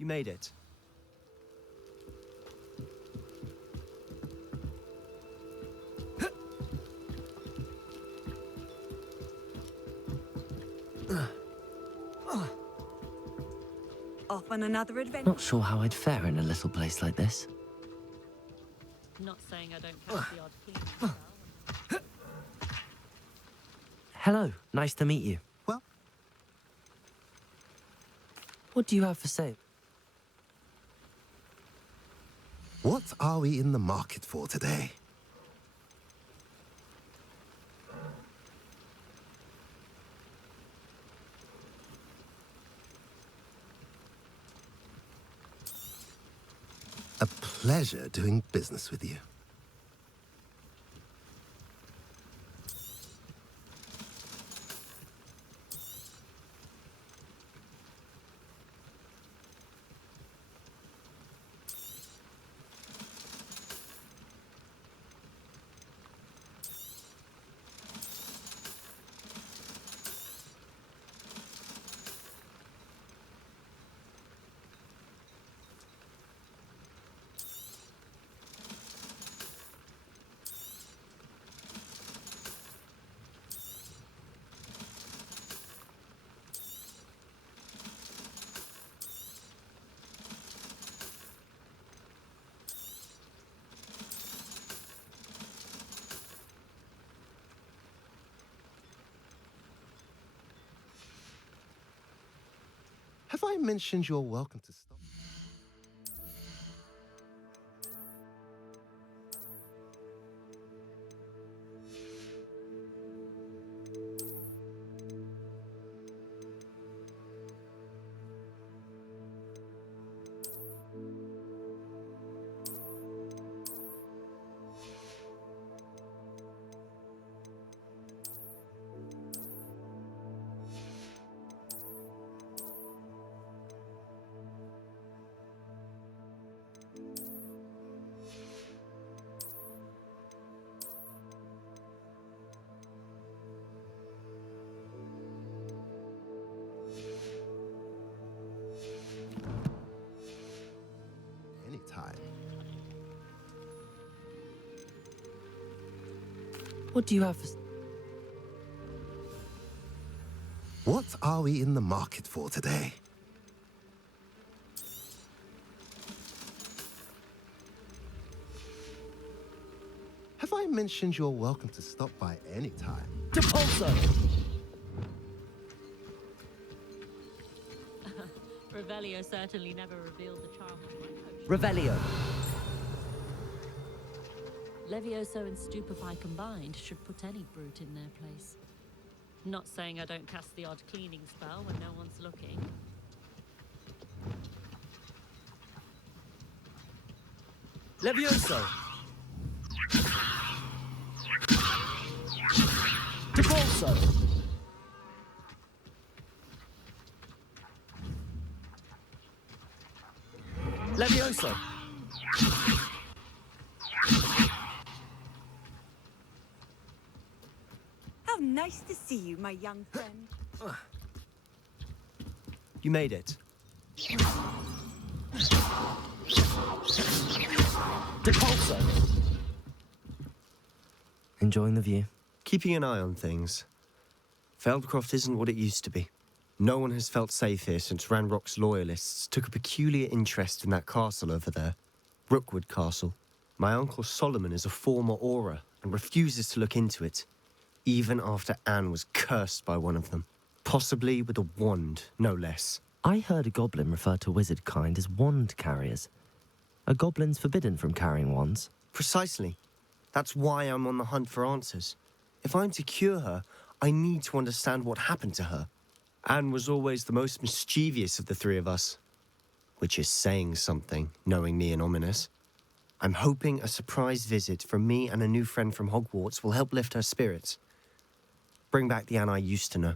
You made it. Off on another adventure. Not sure how I'd fare in a little place like this. Not saying I don't catch the odd cleaning spell. Hello, nice to meet you. Well, What do you have for sale? what are we in the market for today? A pleasure doing business with you. Have I mentioned you're welcome to stop? Anytime. What do you have for... What are we in the market for today? Have I mentioned you're welcome to stop by anytime? Depulso! Revelio certainly never revealed the charm of my potion. Revelio! Levioso and Stupefy combined should put any brute in their place. Not saying I don't cast the odd cleaning spell when no one's looking. Levioso! Depulso! Levioso! How nice to see you, my young friend. You made it. Depulso! Enjoying the view? Keeping an eye on things. Feldcroft isn't what it used to be. No one has felt safe here since Ranrock's loyalists took a peculiar interest in that castle over there. Rookwood Castle. My uncle Solomon is a former Auror and refuses to look into it, even after Anne was cursed by one of them. Possibly with a wand, no less. I heard a goblin refer to wizard kind as wand carriers. Are goblins forbidden from carrying wands? Precisely. That's why I'm on the hunt for answers. If I'm to cure her, I need to understand what happened to her. Anne was always the most mischievous of the three of us. Which is saying something, knowing me and ominous. I'm hoping a surprise visit from me and a new friend from Hogwarts will help lift her spirits. Bring back the Anne I used to know.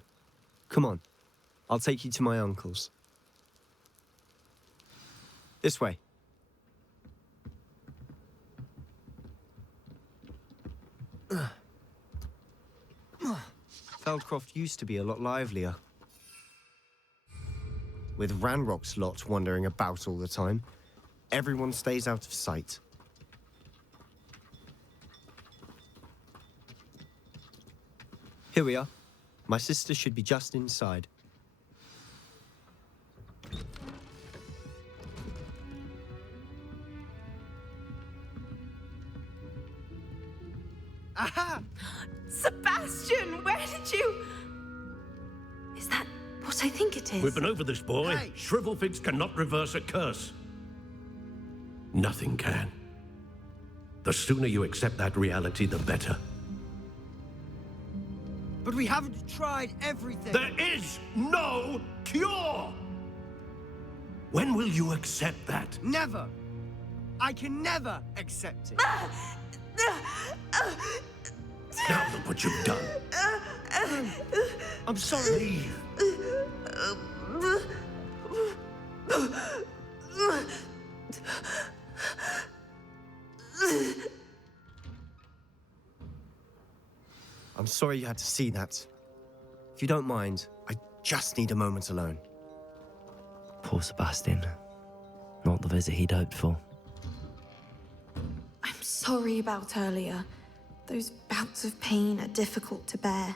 Come on, I'll take you to my uncle's. This way. Feldcroft used to be a lot livelier. with Ranrock's lot wandering about all the time. Everyone stays out of sight. Here we are. My sister should be just inside. Aha! Sebastian, where did you... Is that what I think it is? We've been over this, boy. Hey! Shrivelfigs cannot reverse a curse. Nothing can. The sooner you accept that reality, the better. But we haven't tried everything. There is no cure! When will you accept that? Never. I can never accept it. Now look what you've done. I'm sorry. Leave. I'm sorry you had to see that. If you don't mind, I just need a moment alone. Poor Sebastian. Not the visit he'd hoped for. I'm sorry about earlier. Those bouts of pain are difficult to bear.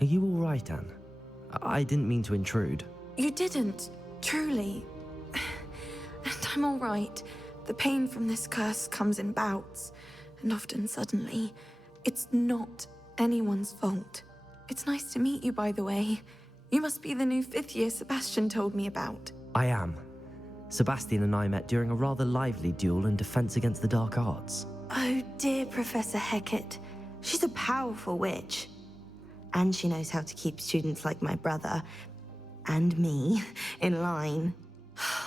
Are you all right, Anne? I didn't mean to intrude. You didn't, truly. And I'm all right. The pain from this curse comes in bouts, and often suddenly. It's not anyone's fault. It's nice to meet you, by the way. You must be the new 5th year Sebastian told me about. I am. Sebastian and I met during a rather lively duel in Defense Against the Dark Arts. Oh dear, Professor Hecat. She's a powerful witch. And she knows how to keep students like my brother, and me, in line.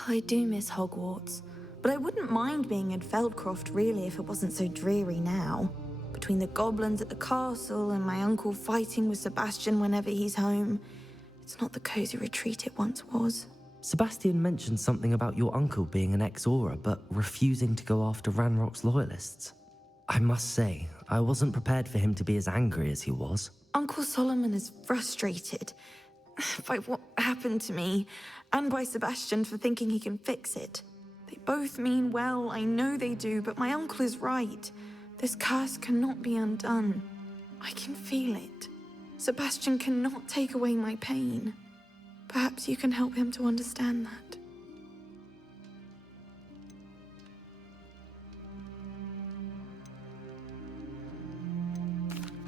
I do miss Hogwarts, but I wouldn't mind being in Feldcroft really if it wasn't so dreary now. Between the goblins at the castle and my uncle fighting with Sebastian whenever he's home, it's not the cozy retreat it once was. Sebastian mentioned something about your uncle being an ex-Auror, but refusing to go after Ranrock's loyalists. I must say, I wasn't prepared for him to be as angry as he was. Uncle Solomon is frustrated by what happened to me, and by Sebastian for thinking he can fix it. They both mean well, I know they do, but my uncle is right. This curse cannot be undone. I can feel it. Sebastian cannot take away my pain. Perhaps you can help him to understand that.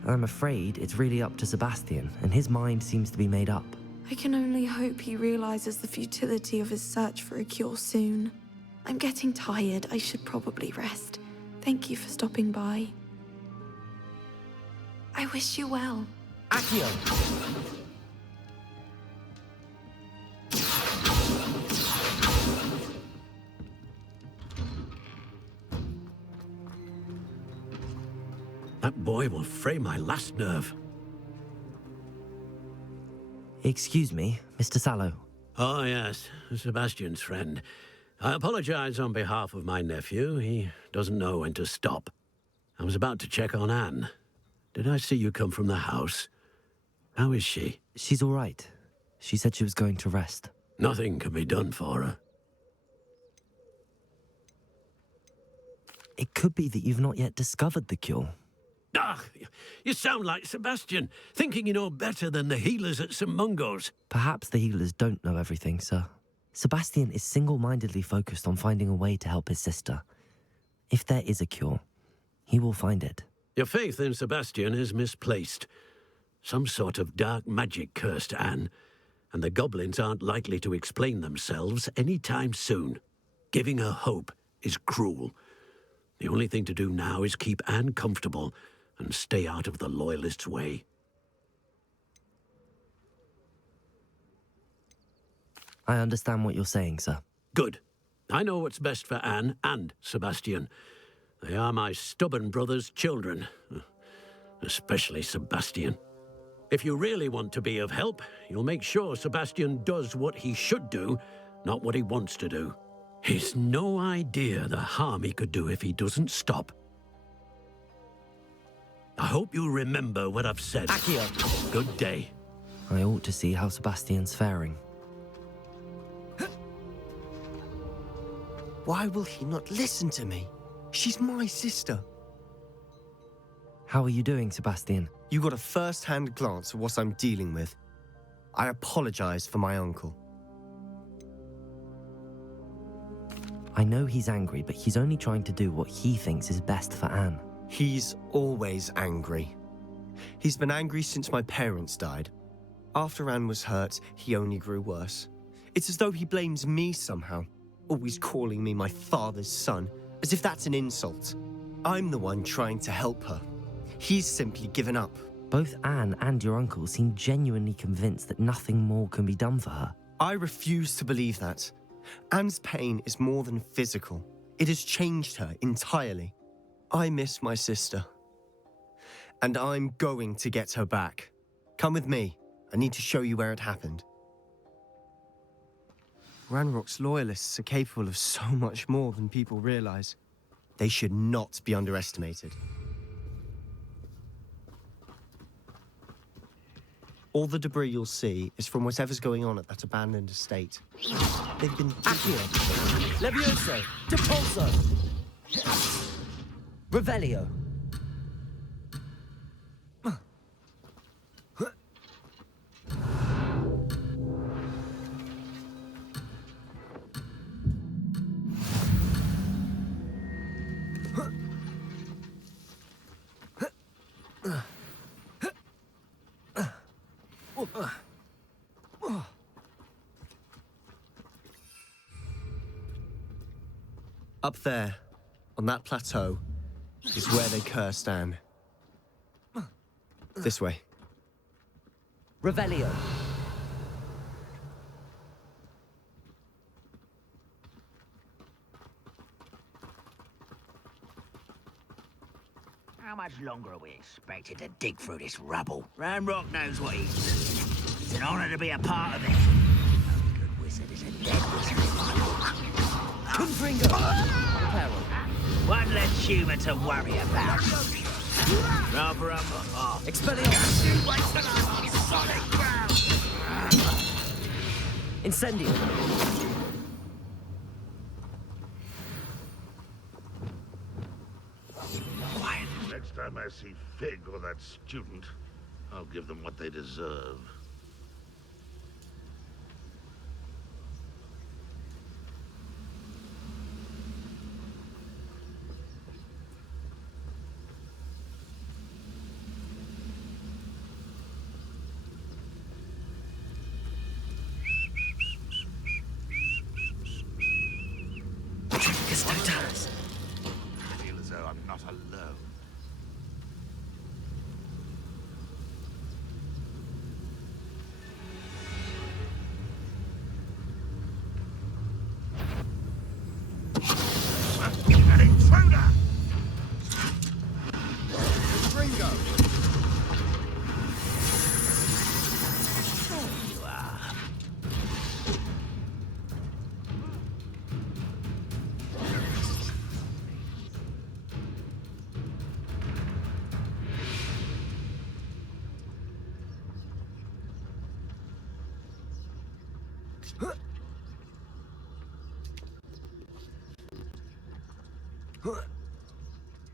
I'm afraid it's really up to Sebastian, and his mind seems to be made up. I can only hope he realizes the futility of his search for a cure soon. I'm getting tired. I should probably rest. Thank you for stopping by. I wish you well. Accio! That boy will fray my last nerve. Excuse me, Mr. Sallow. Oh, yes, Sebastian's friend. I apologize on behalf of my nephew. He doesn't know when to stop. I was about to check on Anne. Did I see you come from the house? How is she? She's all right. She said she was going to rest. Nothing can be done for her. It could be that you've not yet discovered the cure. Ah, you sound like Sebastian, thinking you know better than the healers at St. Mungo's. Perhaps the healers don't know everything, sir. Sebastian is single-mindedly focused on finding a way to help his sister. If there is a cure, he will find it. Your faith in Sebastian is misplaced. Some sort of dark magic cursed Anne, and the goblins aren't likely to explain themselves any time soon. Giving her hope is cruel. The only thing to do now is keep Anne comfortable and stay out of the Loyalists' way. I understand what you're saying, sir. Good. I know what's best for Anne and Sebastian. They are my stubborn brother's children. Especially Sebastian. If you really want to be of help, you'll make sure Sebastian does what he should do, not what he wants to do. He's no idea the harm he could do if he doesn't stop. I hope you'll remember what I've said. Accio! Good day. I ought to see how Sebastian's faring. Why will he not listen to me? She's my sister. How are you doing, Sebastian? You got a first-hand glance at what I'm dealing with. I apologize for my uncle. I know he's angry, but he's only trying to do what he thinks is best for Anne. He's always angry. He's been angry since my parents died. After Anne was hurt, he only grew worse. It's as though he blames me somehow, always calling me my father's son, as if that's an insult. I'm the one trying to help her. He's simply given up. Both Anne and your uncle seem genuinely convinced that nothing more can be done for her. I refuse to believe that. Anne's pain is more than physical. It has changed her entirely. I miss my sister. And I'm going to get her back. Come with me. I need to show you where it happened. Ranrock's loyalists are capable of so much more than people realize. They should not be underestimated. All the debris you'll see is from whatever's going on at that abandoned estate. They've been digging up. Levioso! Depulso! Revelio! Up there, on that plateau, is where they cursed Anne. This way. Revelio! How much longer are we expected to dig through this rubble? Ranrock knows what he's doing. It's an honor to be a part of it. No good wizard is a dead wizard in my book. Confringo! Peril. One less human to worry about. Rather up. Expelliarmus! You wait till I'm on solid ground! Incendio! Quiet. Next time I see Fig or that student, I'll give them what they deserve. I feel as though I'm not alone. An intruder! Ringo! You are.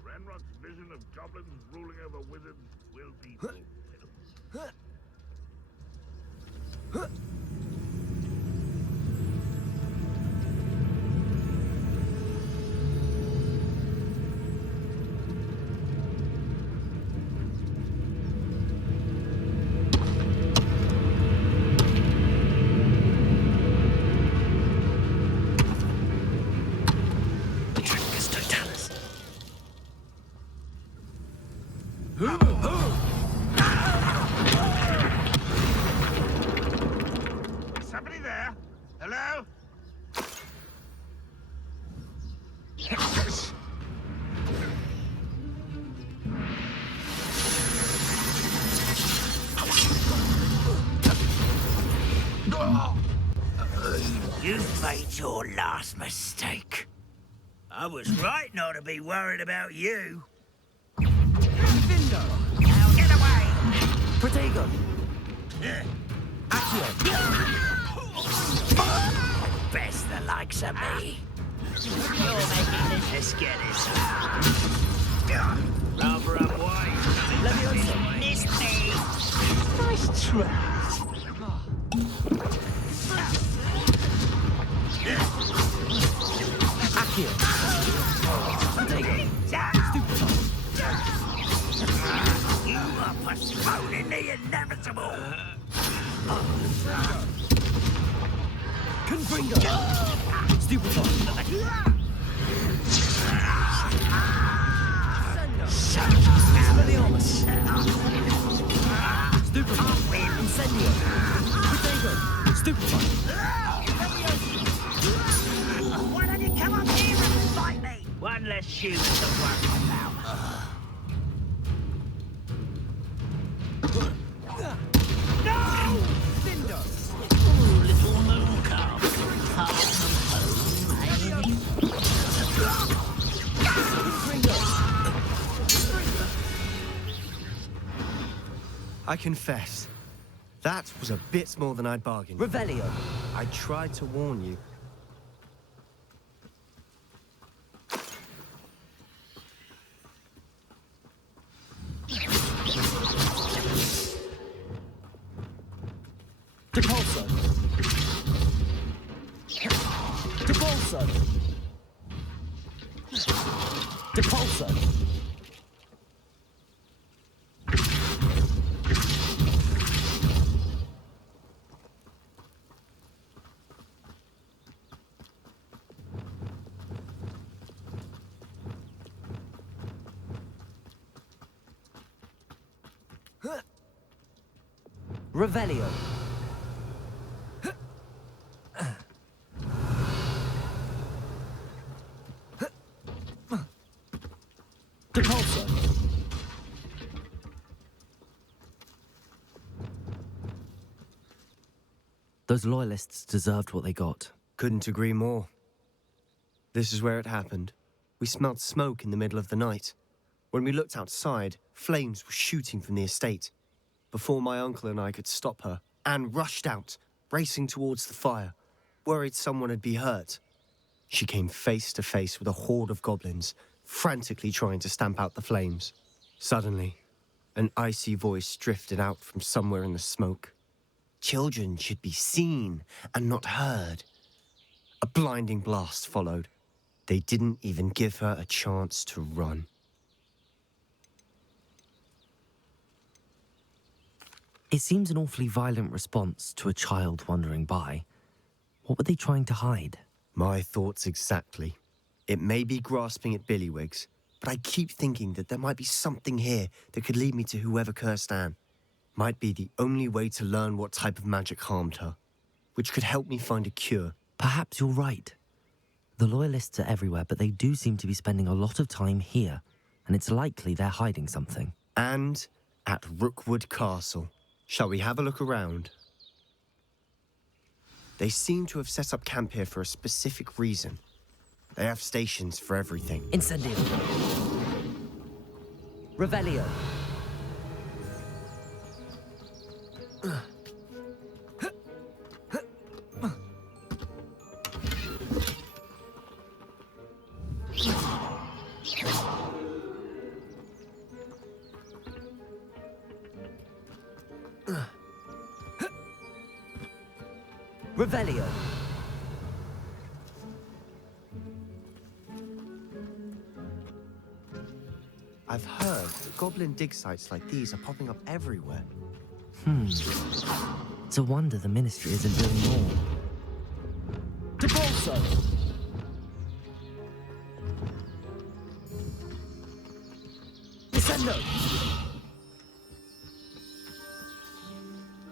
Ranrock's vision of goblins ruling over wizards will be fulfilled. Is somebody there? Hello? You've made your last mistake. I was right not to be worried about you. Vindo! Now get away! Protego! Yeah. likes of me. You're making this. Let's get this. Rather unwise. Miss me. Nice try. Akio! You are postponing the inevitable. Confringo! Stupefy! Expelliarmus! Stupefy! Incendio! Potato! Stupefy! Why don't you come up here and fight me? One less shoe to worry about. No! Cinder! Ooh, little moon calf. Far from home, eh? I confess, that was a bit more than I'd bargained. Revelio! I tried to warn you. Depulso! Depulso! Depulso! Revelio! Depulso! Those loyalists deserved what they got. Couldn't agree more. This is where it happened. We smelled smoke in the middle of the night. When we looked outside, flames were shooting from the estate. Before my uncle and I could stop her, Anne rushed out, racing towards the fire, worried someone had been hurt. She came face to face with a horde of goblins, frantically trying to stamp out the flames. Suddenly, an icy voice drifted out from somewhere in the smoke. Children should be seen and not heard. A blinding blast followed. They didn't even give her a chance to run. It seems an awfully violent response to a child wandering by. What were they trying to hide? My thoughts exactly. It may be grasping at Billywigs, but I keep thinking that there might be something here that could lead me to whoever cursed Anne. Might be the only way to learn what type of magic harmed her, which could help me find a cure. Perhaps you're right. The loyalists are everywhere, but they do seem to be spending a lot of time here, and it's likely they're hiding something. And at Rookwood Castle. Shall we have a look around? They seem to have set up camp here for a specific reason. They have stations for everything. Incendio! Revelio! Revelio! I've heard that goblin dig sites like these are popping up everywhere. It's a wonder the Ministry isn't doing more. Depulso! Descendo!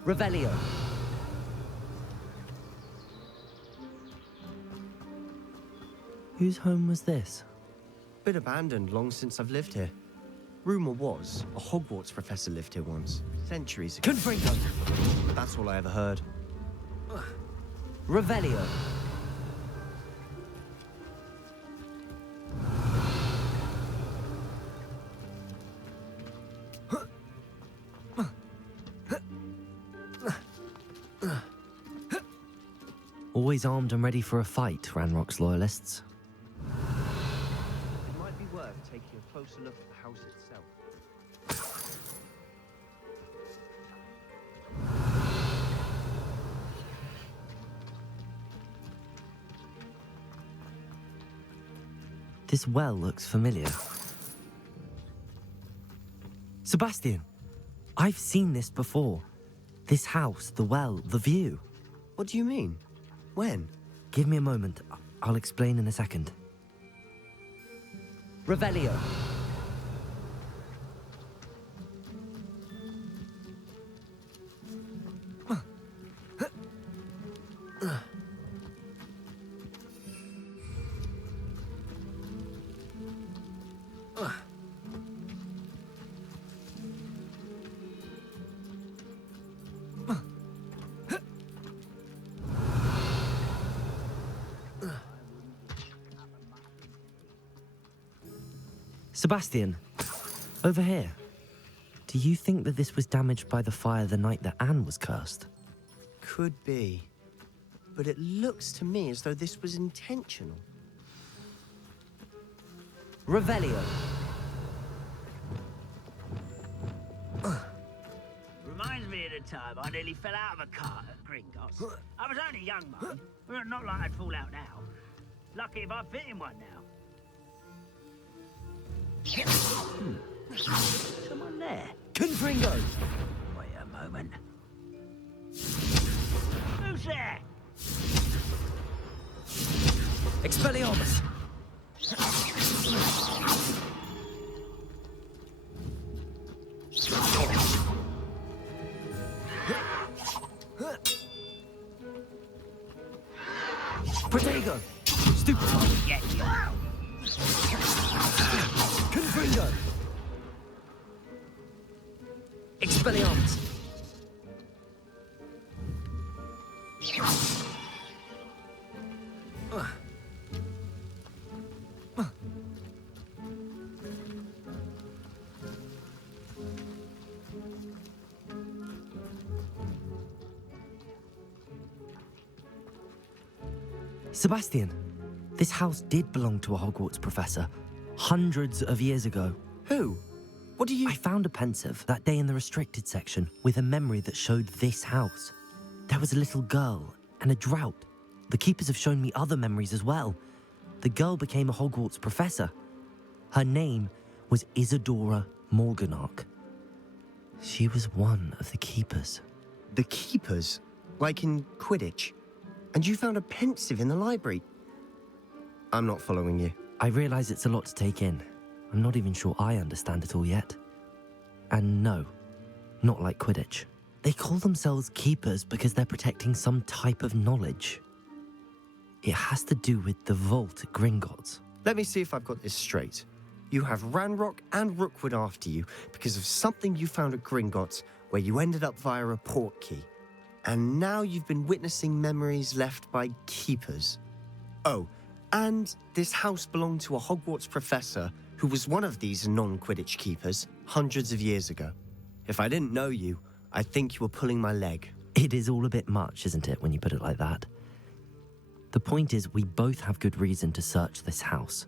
Revelio! Whose home was this? Been abandoned long since I've lived here. Rumour was, a Hogwarts professor lived here once, centuries ago. Confringo! That's all I ever heard. Revelio! Always always armed and ready for a fight, Ranrock's loyalists. It might be worth taking a closer look at the house itself. This well looks familiar. Sebastian, I've seen this before. This house, the well, the view. What do you mean? When? Give me a moment. I'll explain in a second. Revelio. Sebastian, over here. Do you think that this was damaged by the fire the night that Anne was cursed? Could be. But it looks to me as though this was intentional. Revelio. Reminds me of the time I nearly fell out of a cart at Gringotts. I was only young, mind. Well, not like I'd fall out now. Lucky if I fit in one now. Someone there. Confringo. Wait a moment. Who's there? Expelliarmus. Protego. Stupefy. Get you. Confringo. Expelliarmus. Sebastian, this house did belong to a Hogwarts professor, hundreds of years ago. Who? What do you... I found a pensive that day in the restricted section with a memory that showed this house. There was a little girl and a drought. The keepers have shown me other memories as well. The girl became a Hogwarts professor. Her name was Isadora Morganach. She was one of the keepers. The keepers? Like in Quidditch? And you found a pensive in the library? I'm not following you. I realize it's a lot to take in. I'm not even sure I understand it all yet. And no, not like Quidditch. They call themselves keepers because they're protecting some type of knowledge. It has to do with the vault at Gringotts. Let me see if I've got this straight. You have Ranrock and Rookwood after you because of something you found at Gringotts where you ended up via a portkey. And now you've been witnessing memories left by keepers. Oh, and this house belonged to a Hogwarts professor who was one of these non-Quidditch keepers hundreds of years ago. If I didn't know you, I'd think you were pulling my leg. It is all a bit much, isn't it, when you put it like that? The point is, we both have good reason to search this house.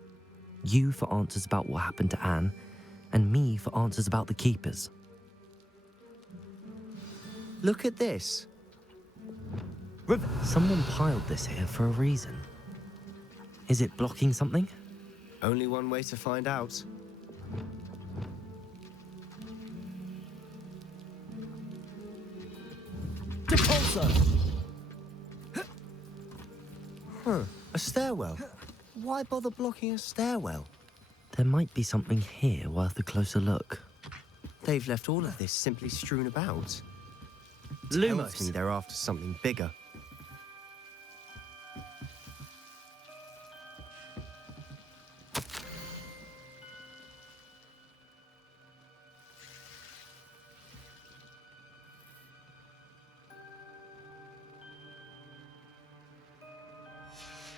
You for answers about what happened to Anne, and me for answers about the keepers. Look at this. Someone piled this here for a reason. Is it blocking something? Only one way to find out. Depulso. Huh, a stairwell. Why bother blocking a stairwell? There might be something here worth a closer look. They've left all of this simply strewn about. Lumos. Tells me they're after something bigger.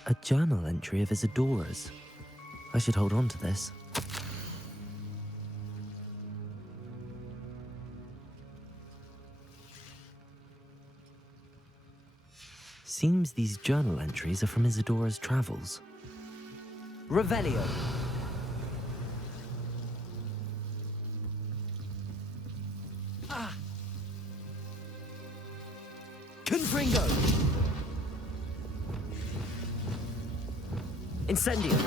A journal entry of Isadora's. I should hold on to this. Seems these journal entries are from Isadora's travels. Revelio. Confringo. Incendio.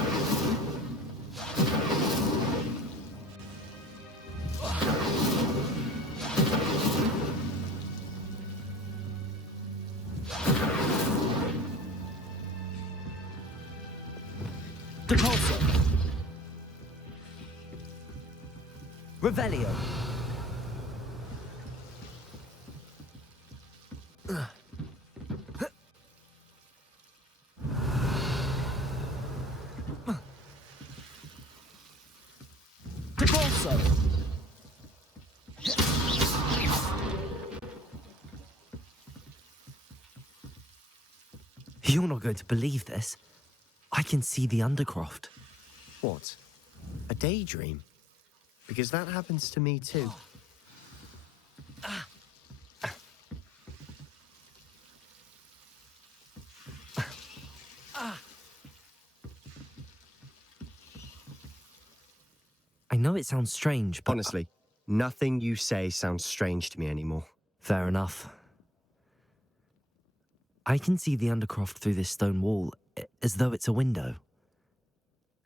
Depulso. Revelio. Depulso. You're not going to believe this. I can see the Undercroft. What? A daydream? Because that happens to me too. I know it sounds strange, but... Honestly, nothing you say sounds strange to me anymore. Fair enough. I can see the Undercroft through this stone wall, as though it's a window.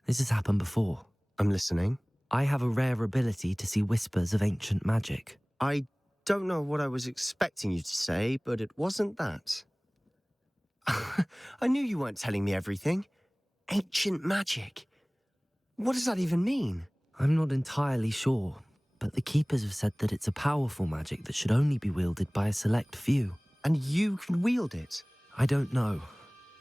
This has happened before. I'm listening. I have a rare ability to see whispers of ancient magic. I don't know what I was expecting you to say, but it wasn't that. I knew you weren't telling me everything. Ancient magic. What does that even mean? I'm not entirely sure, but the Keepers have said that it's a powerful magic that should only be wielded by a select few. And you can wield it? I don't know,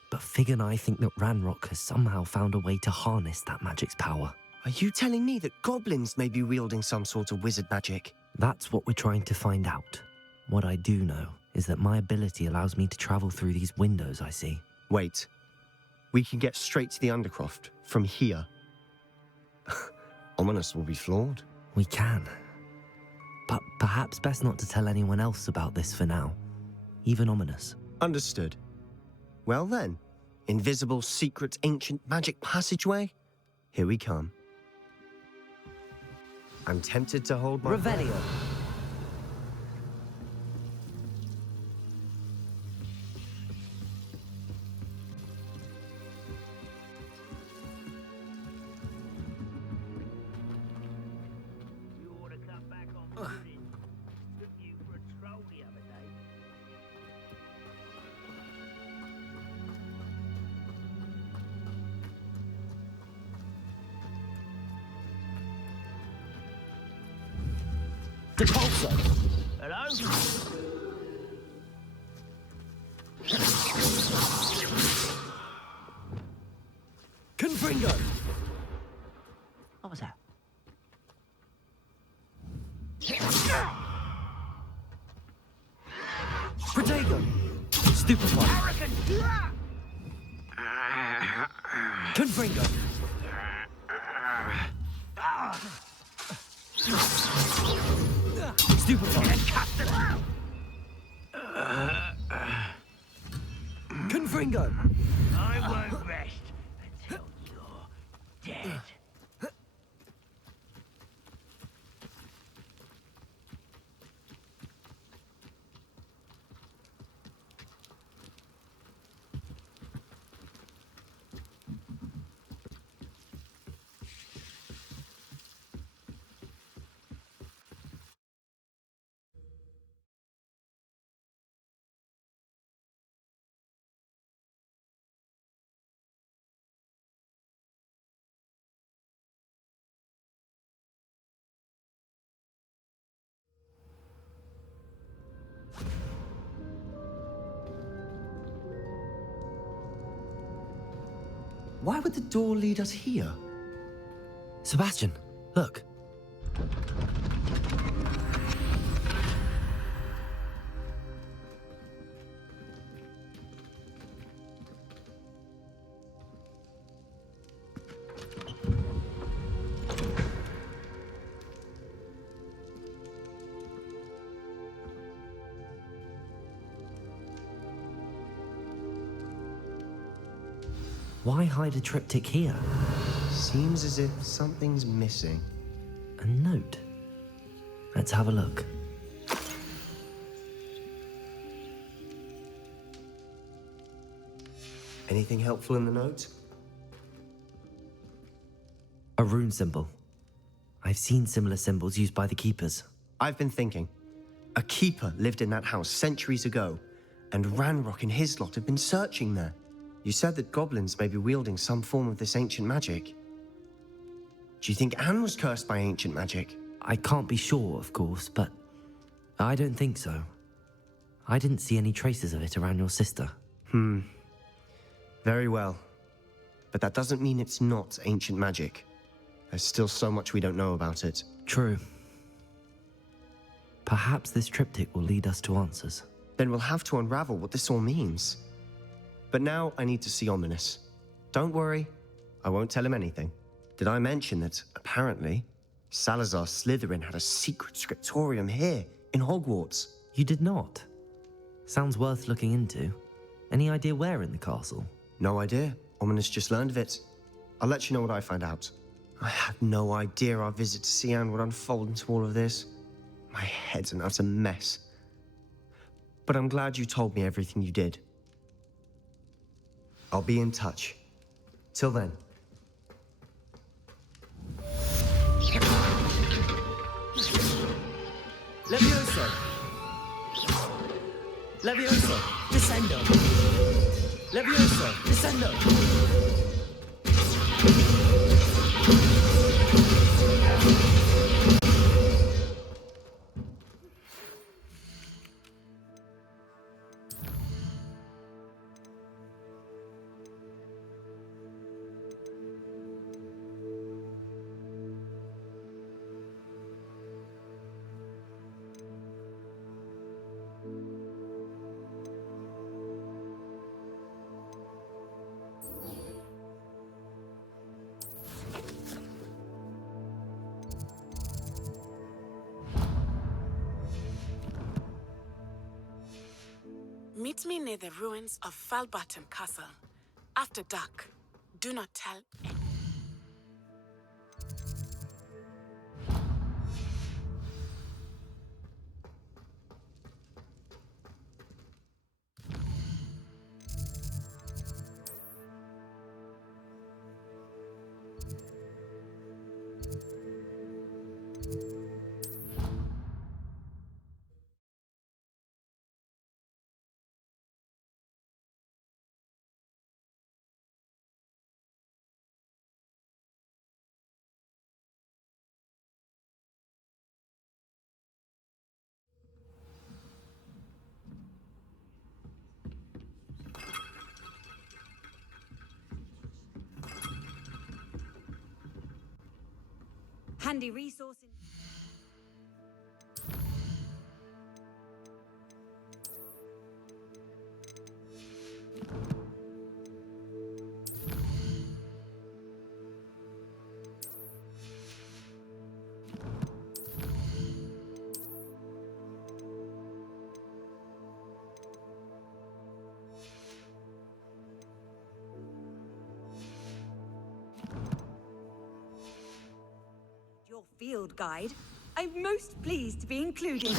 but Fig and I think that Ranrock has somehow found a way to harness that magic's power. Are you telling me that goblins may be wielding some sort of wizard magic? That's what we're trying to find out. What I do know is that my ability allows me to travel through these windows I see. Wait. We can get straight to the Undercroft from here. Ominous will be flawed. We can. But perhaps best not to tell anyone else about this for now. Even Ominous. Understood. Well then, invisible, secret, ancient magic passageway? Here we come. I'm tempted to hold my... Revelio. You ought to cut back on brooding. Took you for a stroll the other day. Depulso. Hello? Confringo. What was that? Protego. Stupefy. Confringo. Stupefy. Confringo. I won't rest until you're dead. Why would the door lead us here? Sebastian, look. Why hide a triptych here? Seems as if something's missing. A note. Let's have a look. Anything helpful in the note? A rune symbol. I've seen similar symbols used by the keepers. I've been thinking. A keeper lived in that house centuries ago, and Ranrock and his lot have been searching there. You said that goblins may be wielding some form of this ancient magic. Do you think Anne was cursed by ancient magic? I can't be sure, of course, but I don't think so. I didn't see any traces of it around your sister. Very well. But that doesn't mean it's not ancient magic. There's still so much we don't know about it. True. Perhaps this triptych will lead us to answers. Then we'll have to unravel what this all means. But now I need to see Ominous. Don't worry, I won't tell him anything. Did I mention that, apparently, Salazar Slytherin had a secret scriptorium here, in Hogwarts? You did not? Sounds worth looking into. Any idea where in the castle? No idea. Ominous just learned of it. I'll let you know what I find out. I had no idea our visit to see Anne would unfold into all of this. My head's an utter mess. But I'm glad you told me everything you did. I'll be in touch. Till then. Levioso! Levioso! Descendo! Levioso! Descendo! Meet me near the ruins of Falbaton Castle. After dark. Do not tell anyone. Handy resource in... Your field guide. I'm most pleased to be included.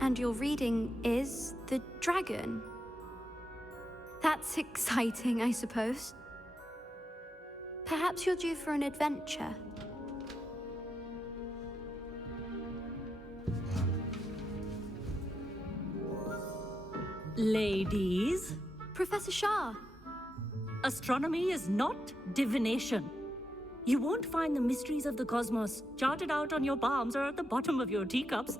And your reading is the dragon. That's exciting, I suppose. Perhaps you're due for an adventure. Ladies, Professor Shah. astronomy is not divination. You won't find the mysteries of the cosmos charted out on your palms or at the bottom of your teacups.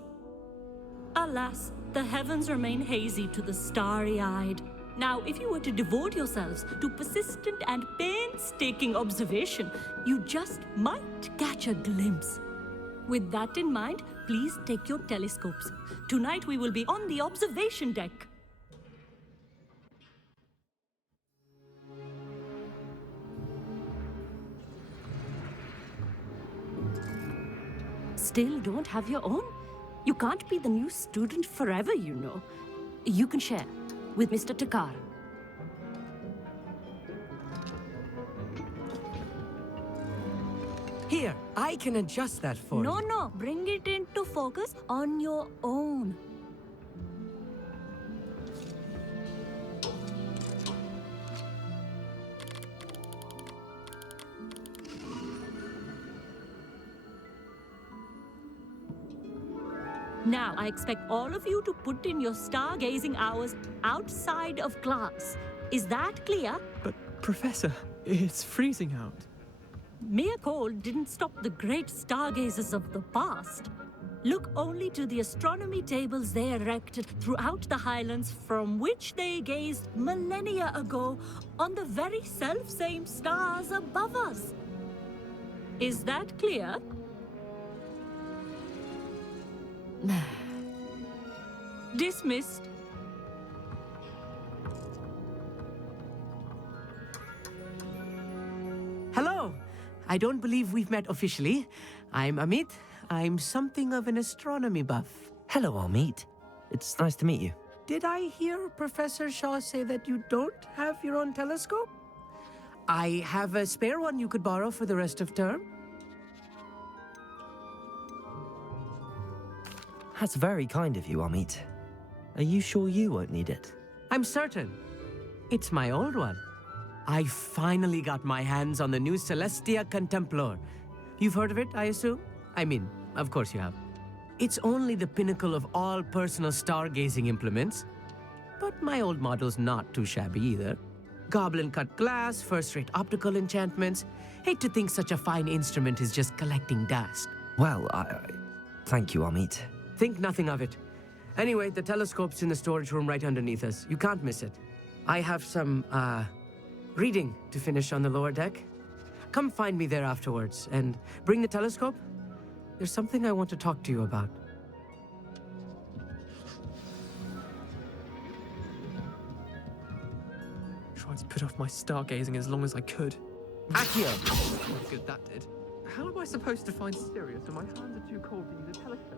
Alas, the heavens remain hazy to the starry-eyed. Now, if you were to devote yourselves to persistent and painstaking observation, you just might catch a glimpse. With that in mind, please take your telescopes. Tonight we will be on the observation deck. Still don't have your own? You can't be the new student forever, you know. You can share with Mr. Thakkar. Here, I can adjust that for you. No, bring it into focus on your own. Now, I expect all of you to put in your stargazing hours outside of class. Is that clear? But, Professor, it's freezing out. Mere cold didn't stop the great stargazers of the past. Look only to the astronomy tables they erected throughout the highlands from which they gazed millennia ago on the very self-same stars above us. Is that clear? Dismissed. Hello. I don't believe we've met officially. I'm Amit. I'm something of an astronomy buff. Hello, Amit. It's nice to meet you. Did I hear Professor Shaw say that you don't have your own telescope? I have a spare one you could borrow for the rest of term. That's very kind of you, Amit. Are you sure you won't need it? I'm certain. It's my old one. I finally got my hands on the new Celestia Contemplar. You've heard of it, I assume? I mean, of course you have. It's only the pinnacle of all personal stargazing implements. But my old model's not too shabby either. Goblin-cut glass, first-rate optical enchantments. Hate to think such a fine instrument is just collecting dust. Well, thank you, Amit. Think nothing of it. Anyway, the telescope's in the storage room right underneath us. You can't miss it. I have some, reading to finish on the lower deck. Come find me there afterwards, and bring the telescope. There's something I want to talk to you about. Tried to put off my stargazing as long as I could. Accio! What good that did. How am I supposed to find Sirius when my hands are too cold to use a telescope?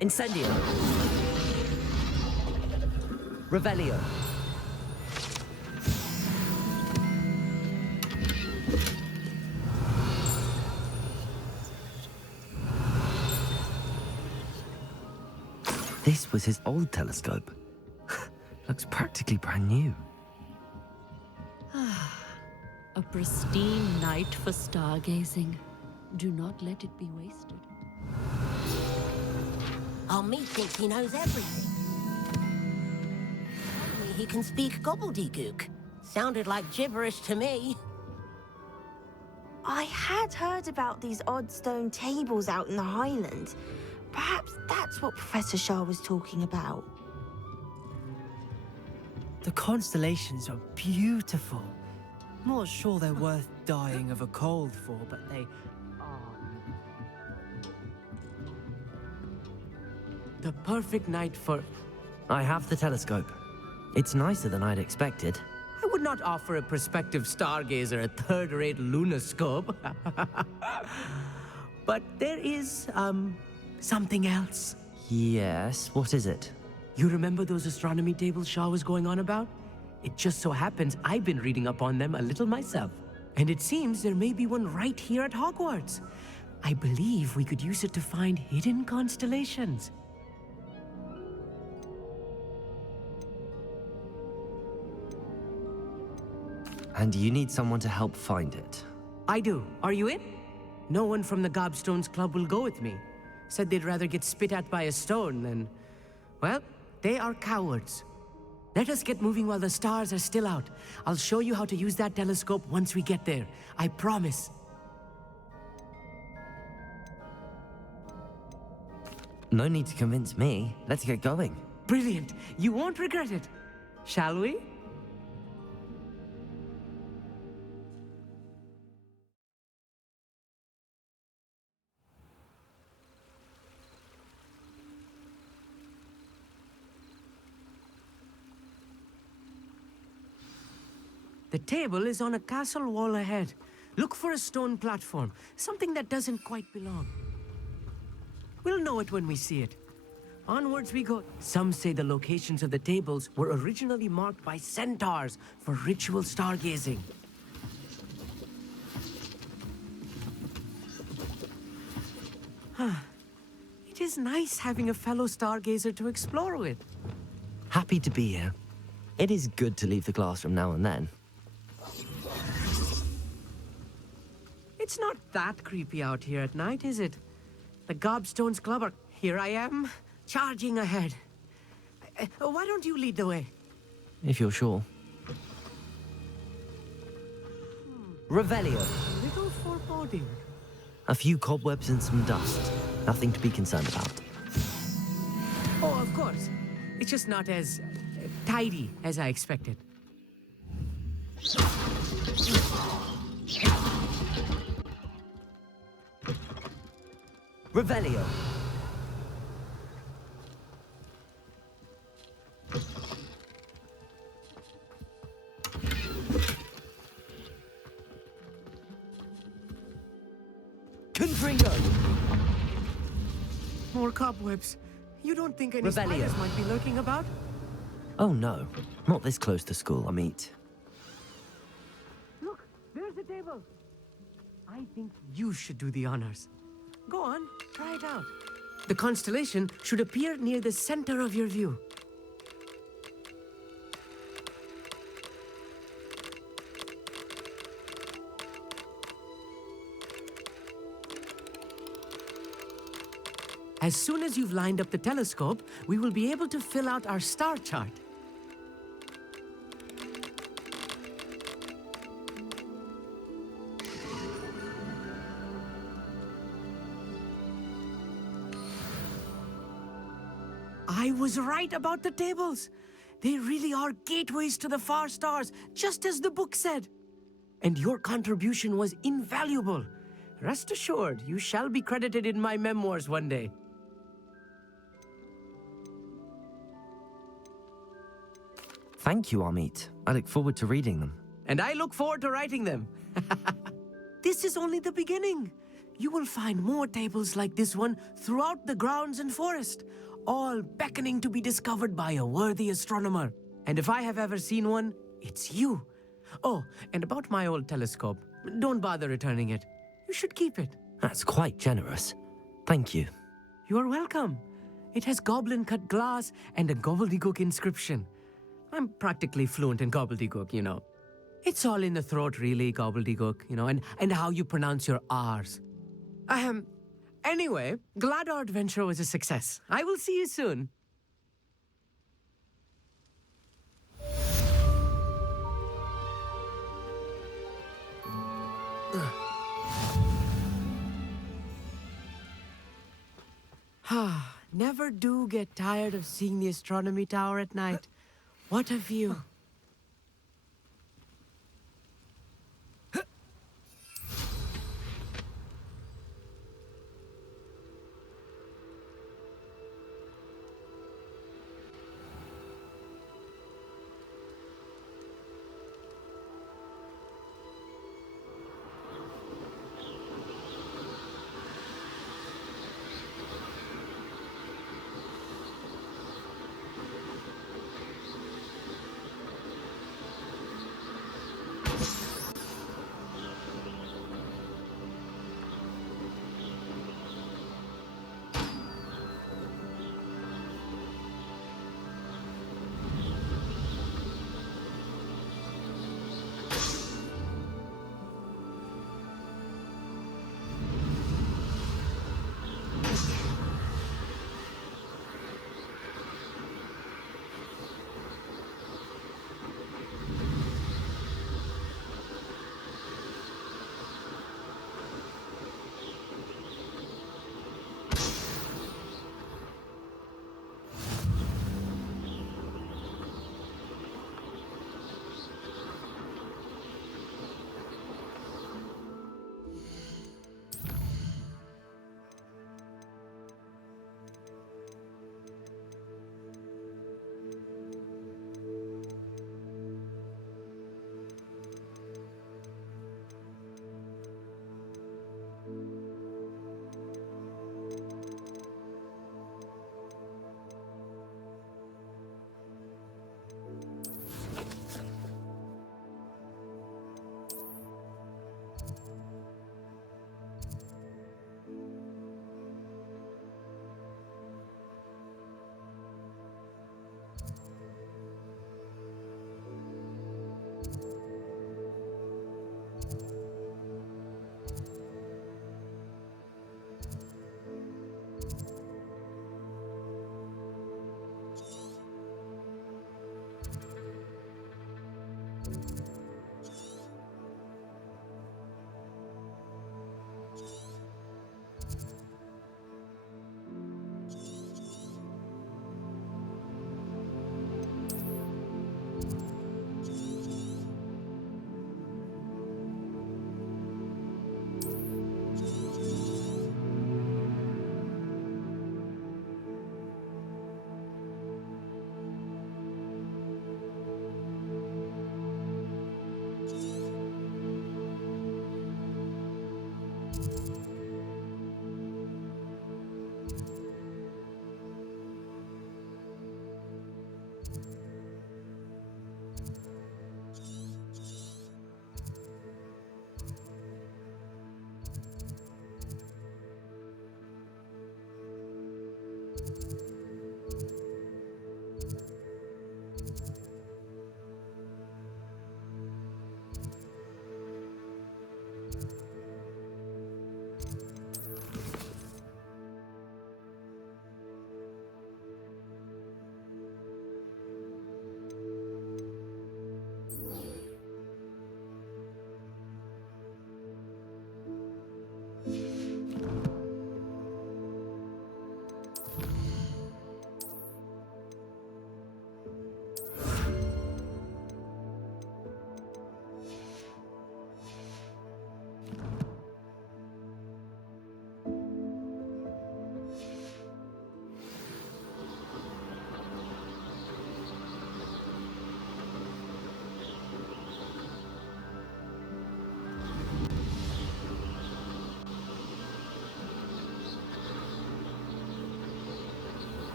Incendio. Revelio. This was his old telescope. Looks practically brand new. A pristine night for stargazing. Do not let it be wasted. Amit thinks he knows everything. Apparently he can speak gobbledygook. Sounded like gibberish to me. I had heard about these odd stone tables out in the Highlands. Perhaps that's what Professor Shah was talking about. The constellations are beautiful. Not sure they're worth dying of a cold for, but they are. The perfect night for... I have the telescope. It's nicer than I'd expected. I would not offer a prospective stargazer a third-rate lunoscope. But there is, something else. Yes, what is it? You remember those astronomy tables Shaw was going on about? It just so happens I've been reading up on them a little myself. And it seems there may be one right here at Hogwarts. I believe we could use it to find hidden constellations. And you need someone to help find it. I do. Are you in? No one from the Gobstones Club will go with me. Said they'd rather get spit at by a stone than... Well, they are cowards. Let us get moving while the stars are still out. I'll show you how to use that telescope once we get there. I promise. No need to convince me. Let's get going. Brilliant. You won't regret it. Shall we? The table is on a castle wall ahead. Look for a stone platform, something that doesn't quite belong. We'll know it when we see it. Onwards we go. Some say the locations of the tables were originally marked by centaurs for ritual stargazing. It is nice having a fellow stargazer to explore with. Happy to be here. It is good to leave the classroom now and then. It's not that creepy out here at night, is it? The Gobstones Club are... Here I am, charging ahead. Why don't you lead the way? If you're sure. Revelio. A little foreboding. A few cobwebs and some dust. Nothing to be concerned about. Oh, of course. It's just not as tidy as I expected. Revelio. Confringo. More cobwebs. You don't think any Revelio. spiders might be lurking about? Oh no, not this close to school, Amit. Look, there's a table. I think you should do the honors. Go on, try it out. The constellation should appear near the center of your view. As soon as you've lined up the telescope, we will be able to fill out our star chart. I was right about the tables. They really are gateways to the far stars, just as the book said. And your contribution was invaluable. Rest assured, you shall be credited in my memoirs one day. Thank you, Amit. I look forward to reading them. And I look forward to writing them. This is only the beginning. You will find more tables like this one throughout the grounds and forest, all beckoning to be discovered by a worthy astronomer. And if I have ever seen one, it's you. Oh, and about my old telescope, don't bother returning it. You should keep it. That's quite generous. Thank you. You are welcome. It has goblin-cut glass and a gobbledygook inscription. I'm practically fluent in gobbledygook, you know. It's all in the throat, really, gobbledygook, you know, and how you pronounce your R's. Anyway, glad our adventure was a success. I will see you soon. Never do get tired of seeing the astronomy tower at night. What a view.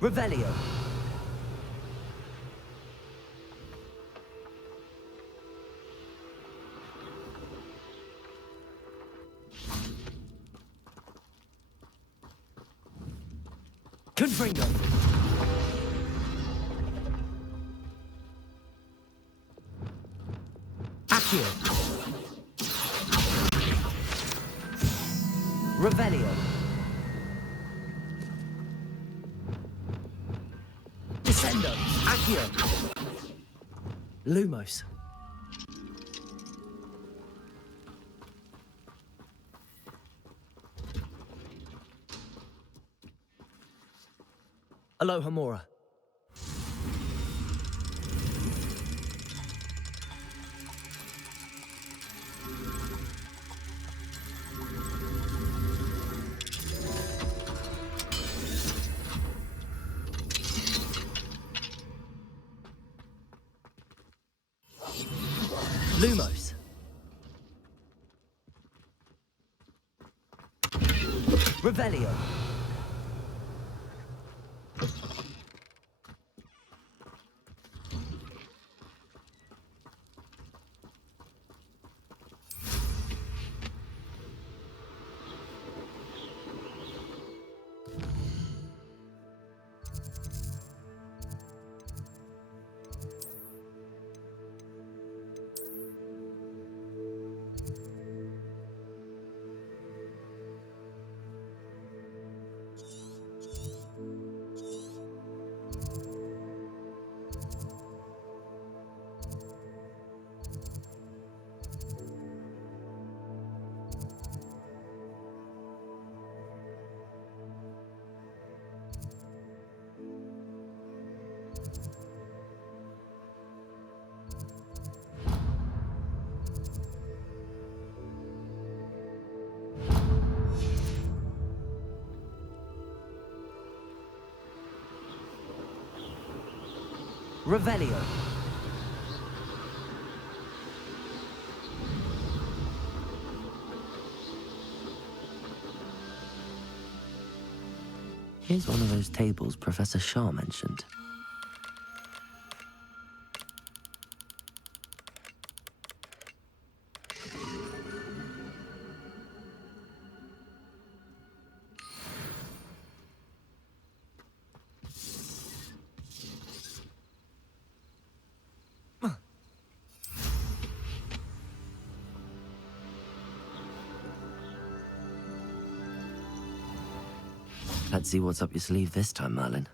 Revelio. Confringo. Accio. Revelio. Descendo. Accio. Lumos. Alohomora. Lumos. Revelio. Revelio. Here's one of those tables Professor Shah mentioned. Let's see what's up your sleeve this time, Merlin.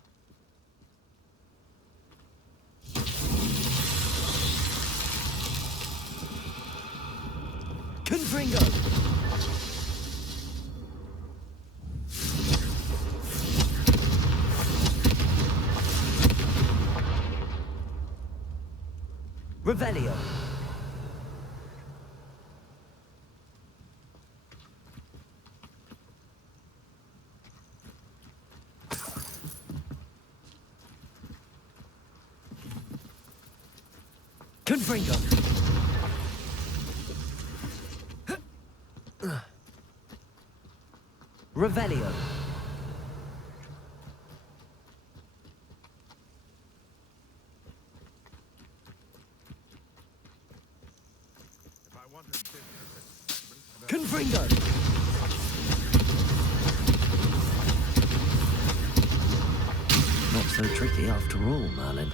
Confringo! Revelio. Confringo. Revelio. Confringo. Not so tricky after all, Merlin.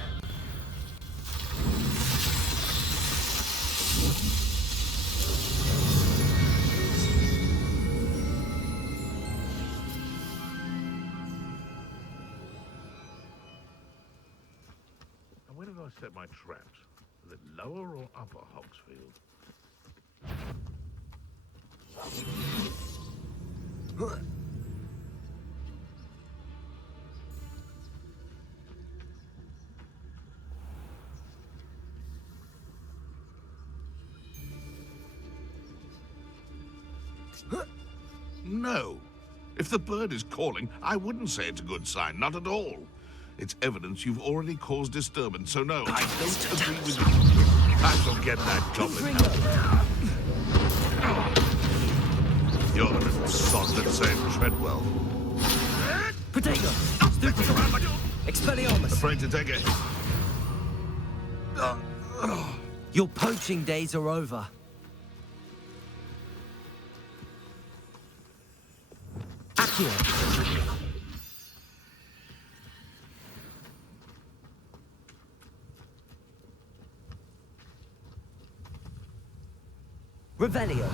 Where did I set my traps? Was it lower or upper Hogsfield? No. If the bird is calling, I wouldn't say it's a good sign, not at all. It's evidence you've already caused disturbance, so no, I don't agree with you. I shall get that goblin out. same, tread well. Potato! Stupefy! Expelliarmus! Afraid to take it. Your poaching days are over. Accio! Revelio!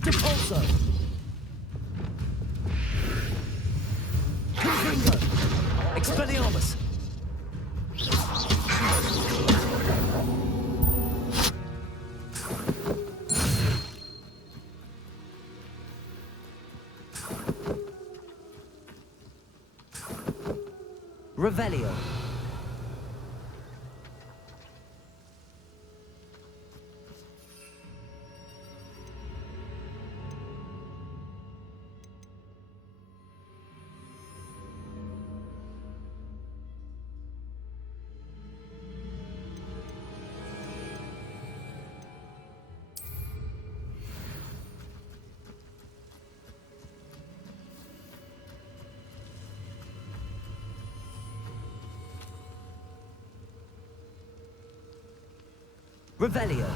Depulso! Confringo! Expelliarmus! Revelio. Revelio.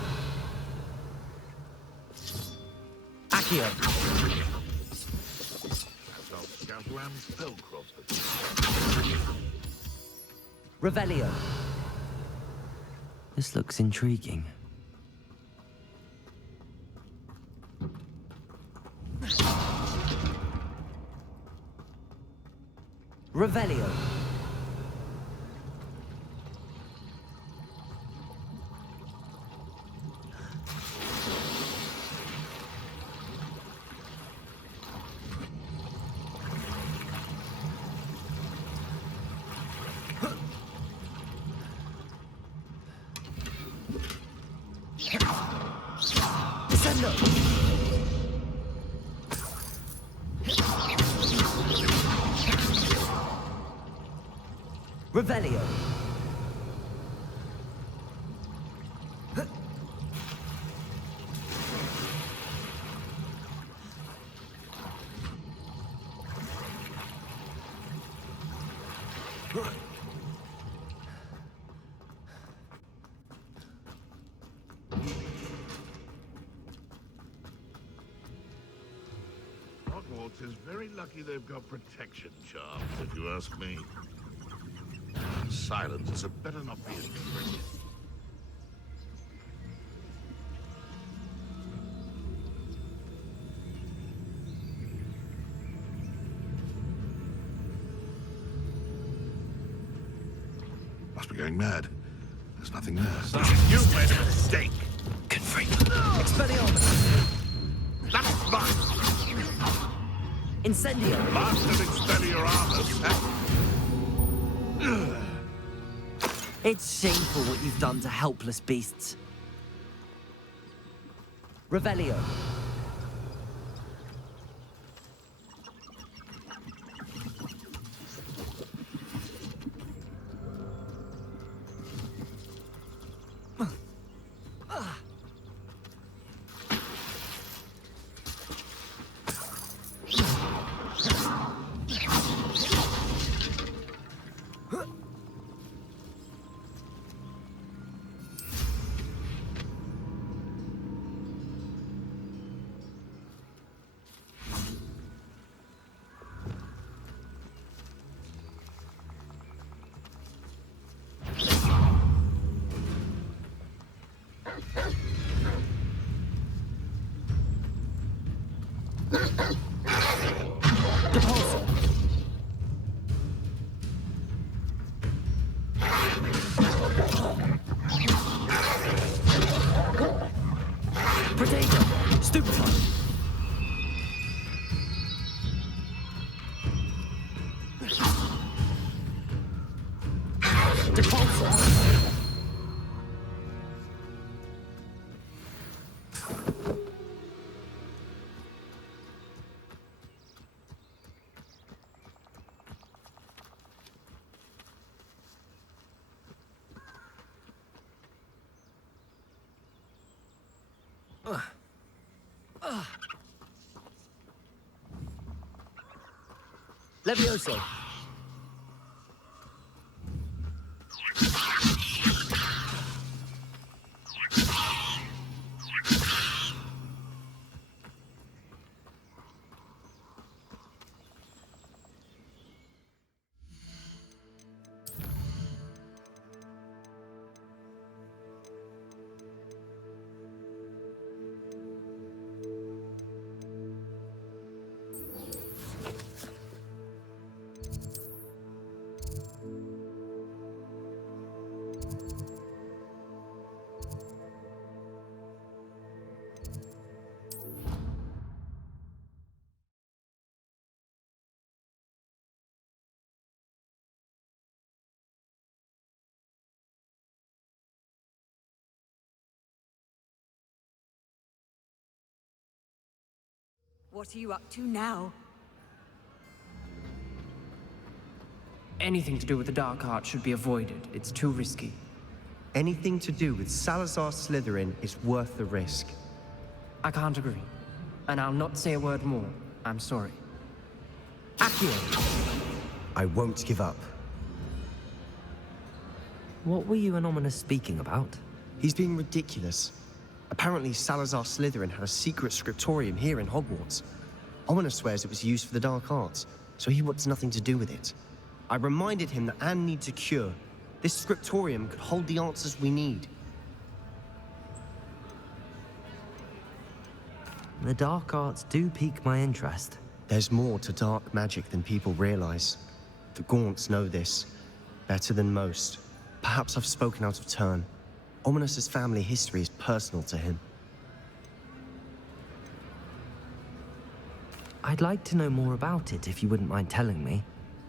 Accio. That's our Scoutland spellcraft. Revelio. This looks intriguing. Revelio. Descendo. Revelio. Hogwarts is very lucky they've got protection charms, if you ask me. Silence had better not be interpreted. Must be going mad. There's nothing there. You've made a mistake! Expelliarmus. That's mine! Incendio. Blast of Expelliarmus! It's shameful what you've done to helpless beasts. Revelio. Levioso! What are you up to now? Anything to do with the dark art should be avoided. It's too risky. Anything to do with Salazar Slytherin is worth the risk. I can't agree. And I'll not say a word more. I'm sorry. Accio! I won't give up. What were you and Ominous speaking about? He's being ridiculous. Apparently, Salazar Slytherin had a secret scriptorium here in Hogwarts. Ominous swears it was used for the dark arts, so he wants nothing to do with it. I reminded him that Anne needs a cure. This scriptorium could hold the answers we need. The dark arts do pique my interest. There's more to dark magic than people realize. The Gaunts know this better than most. Perhaps I've spoken out of turn. Ominous's family history is personal to him. I'd like to know more about it if you wouldn't mind telling me.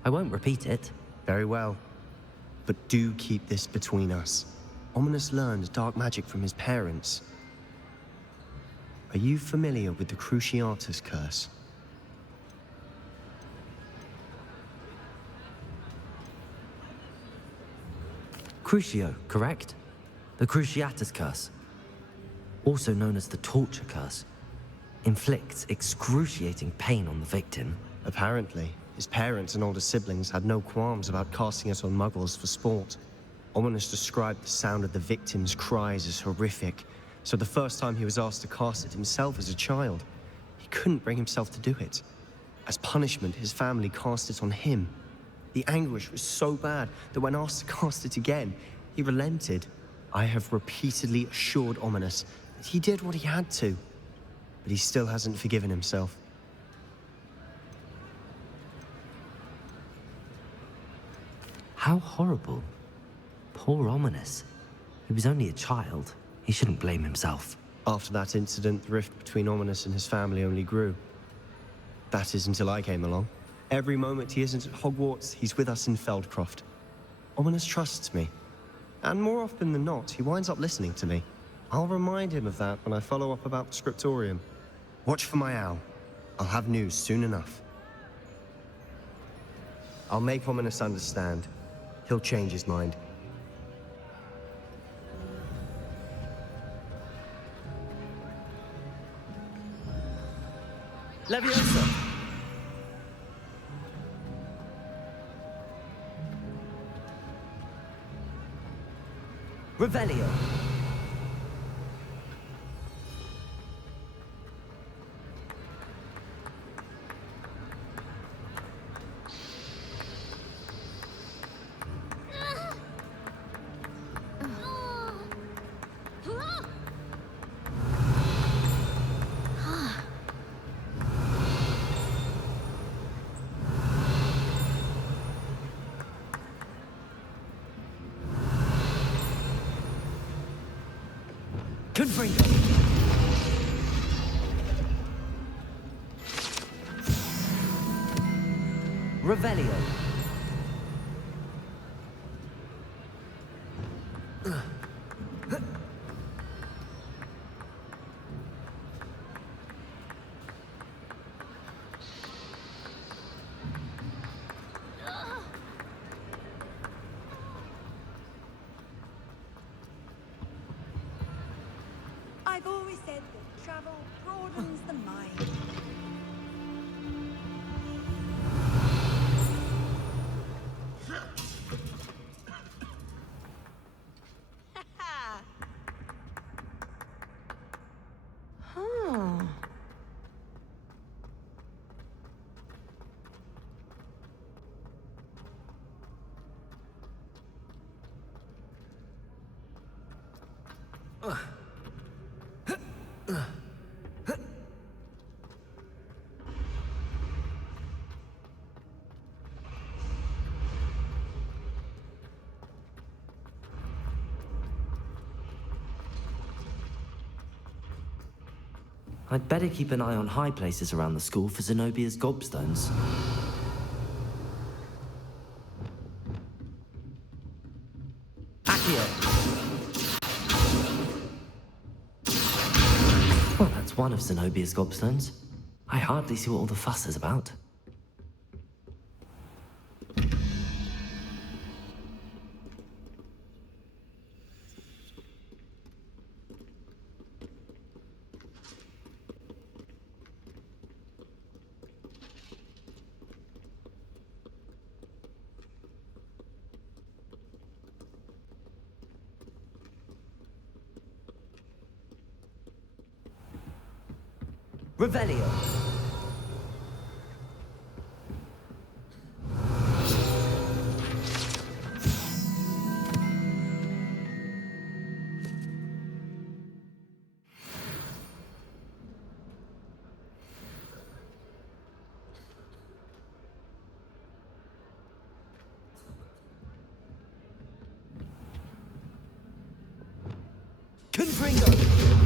I won't repeat it. Very well. But do keep this between us. Ominous learned dark magic from his parents. Are you familiar with the Cruciatus curse? Crucio, correct? The Cruciatus curse, also known as the torture curse, inflicts excruciating pain on the victim. Apparently, his parents and older siblings had no qualms about casting it on muggles for sport. Ominous described the sound of the victim's cries as horrific, so the first time he was asked to cast it himself as a child, he couldn't bring himself to do it. As punishment, his family cast it on him. The anguish was so bad that when asked to cast it again, he relented. I have repeatedly assured Ominous that he did what he had to, but he still hasn't forgiven himself. How horrible. Poor Ominous. He was only a child. He shouldn't blame himself. After that incident, the rift between Ominous and his family only grew. That is until I came along. Every moment he isn't at Hogwarts, he's with us in Feldcroft. Ominous trusts me. And more often than not, he winds up listening to me. I'll remind him of that when I follow up about the scriptorium. Watch for my owl. I'll have news soon enough. I'll make Ominous understand. He'll change his mind. Leviosa! Revelio! Confringo! Revelio! I've always said that travel broadens the mind. I'd better keep an eye on high places around the school for Zenobia's gobstones. Accio! Well, that's one of Zenobia's gobstones. I hardly see what all the fuss is about. Revelio. Confringo.